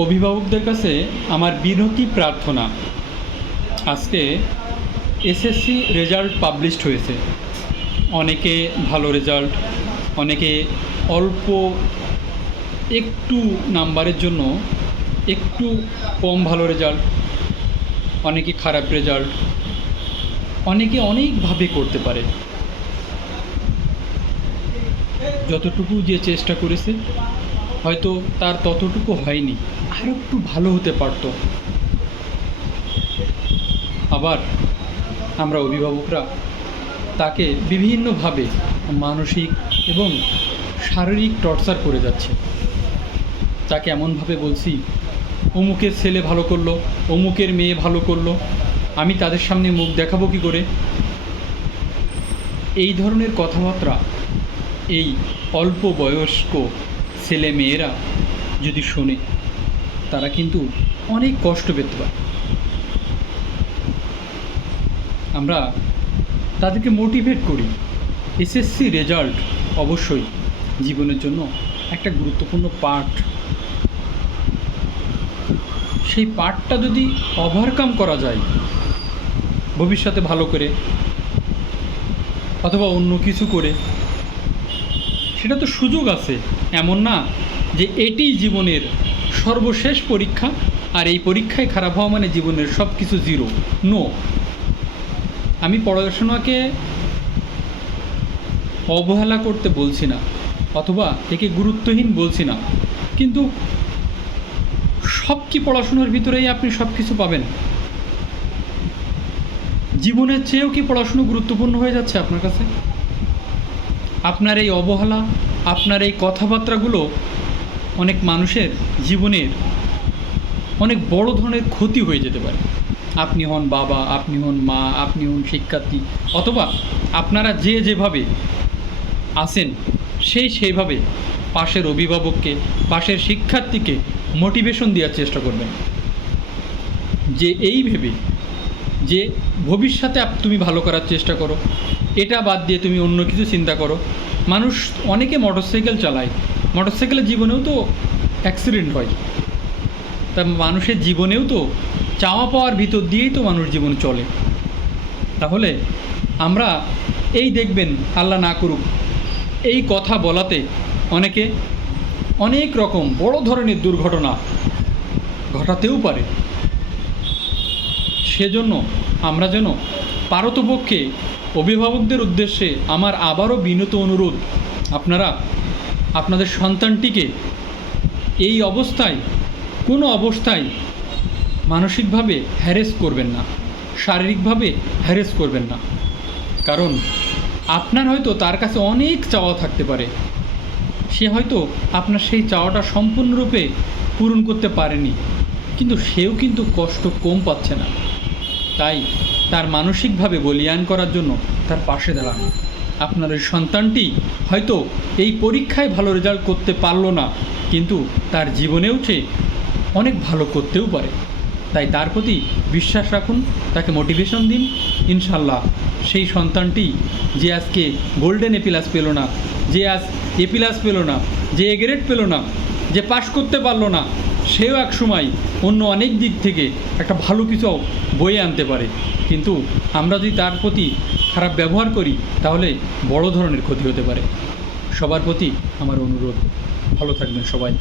অভিভাবকদের কাছে আমার বিনতি প্রার্থনা। আজকে এসএসসি রেজাল্ট পাবলিশড হয়েছে। অনেকে ভালো রেজাল্ট, অনেকে অল্প একটু নাম্বারের জন্য একটু কম ভালো রেজাল্ট, অনেকে খারাপ রেজাল্ট, অনেকে অনেকভাবে করতে পারে। যতটুকু যে চেষ্টা করেছে হয়তো তার ততটুকু হয়নি, আরও একটু ভালো হতে পারত। আবার আমরা অভিভাবকরা তাকে বিভিন্নভাবে মানসিক এবং শারীরিক টর্চার করে যাচ্ছে। তাকে এমনভাবে বলছি, অমুকের ছেলে ভালো করলো, অমুকের মেয়ে ভালো করলো, আমি তাদের সামনে মুখ দেখাবো কী করে? এই ধরনের কথাবার্তা এই অল্প বয়স্ক ছেলে মেয়েরা যদি শোনে, তারা কিন্তু অনেক কষ্ট পেতে পারে। আমরা তাদেরকে মোটিভেট করি। এসএসসি রেজাল্ট অবশ্যই জীবনের জন্য একটা গুরুত্বপূর্ণ পার্ট। সেই পার্টটা যদি ওভারকাম করা যায় ভবিষ্যতে ভালো করে অথবা অন্য কিছু করে, সেটা তো সুযোগ আছে। এমন না যে এটিই জীবনের সর্বশেষ পরীক্ষা, আর এই পরীক্ষায় খারাপ হওয়া মানে জীবনের সব কিছু জিরো। নো, আমি পড়াশোনাকে অবহেলা করতে বলছি না, অথবা একে গুরুত্বহীন বলছি না, কিন্তু সব কি পড়াশোনার ভিতরেই আপনি সব কিছু পাবেন? জীবনের চেয়েও কি পড়াশুনো গুরুত্বপূর্ণ হয়ে যাচ্ছে আপনার কাছে? আপনার এই অবহেলা, আপনার এই কথাবার্তাগুলো অনেক মানুষের জীবনের অনেক বড় ধরনের ক্ষতি হয়ে যেতে পারে। আপনি হন বাবা, আপনি হন মা, আপনি হন শিক্ষার্থী, অথবা আপনারা যে যেভাবে আছেন সেইভাবে পাশের অভিভাবককে, পাশের শিক্ষার্থীকে মোটিভেশন দেওয়ার চেষ্টা করবেন, যে এই ভেবে যে ভবিষ্যতে তুমি ভালো করার চেষ্টা করো, এটা বাদ দিয়ে তুমি অন্য কিছু চিন্তা করো। মানুষ অনেকে মোটরসাইকেল চালায়, মোটরসাইকেলের জীবনেও তো অ্যাক্সিডেন্ট হয়। তা মানুষের জীবনেও তো চাওয়া পাওয়ার ভিতর দিয়েই তো মানুষ জীবন চলে। তাহলে আমরা এই দেখবেন, আল্লাহ না করুক, এই কথা বলাতে অনেকে অনেক রকম বড় ধরনের দুর্ঘটনা ঘটাতেও পারে। সেজন্য আমরা যেন পারতপক্ষে অভিভাবকদের উদ্দেশ্যে আমার আবারও বিনীত অনুরোধ, আপনারা আপনাদের সন্তানটিকে এই অবস্থায় কোনো অবস্থায় মানসিকভাবে হ্যারেস করবেন না, শারীরিকভাবে হ্যারেস করবেন না। কারণ আপনার হয়তো তার কাছে অনেক চাওয়া থাকতে পারে, সে হয়তো আপনার সেই চাওয়াটা সম্পূর্ণরূপে পূরণ করতে পারেনি, কিন্তু সেও কিন্তু কষ্ট কম পাচ্ছে না। তাই তার মানসিকভাবে বলীয়ান করার জন্য তার পাশে দাঁড়ান। আপনার ওই সন্তানটি হয়তো এই পরীক্ষায় ভালো রেজাল্ট করতে পারলো না, কিন্তু তার জীবনেও সে অনেক ভালো করতেও পারে। তাই তার প্রতি বিশ্বাস রাখুন, তাকে মোটিভেশন দিন। ইনশাল্লাহ সেই সন্তানটি যে আজকে গোল্ডেন এ+ পেল না, যে আজ এ+ পেল না, যে এ গ্রেড পেল না, যে পাশ করতে পারলো না, সেও এক সময় অন্য অনেক দিক থেকে একটা ভালো কিছু বয়ে আনতে পারে। কিন্তু আমরা যদি তার প্রতি খারাপ ব্যবহার করি, তাহলে বড় ধরনের ক্ষতি হতে পারে। সবার প্রতি আমার অনুরোধ, ভালো থাকবেন সবাই।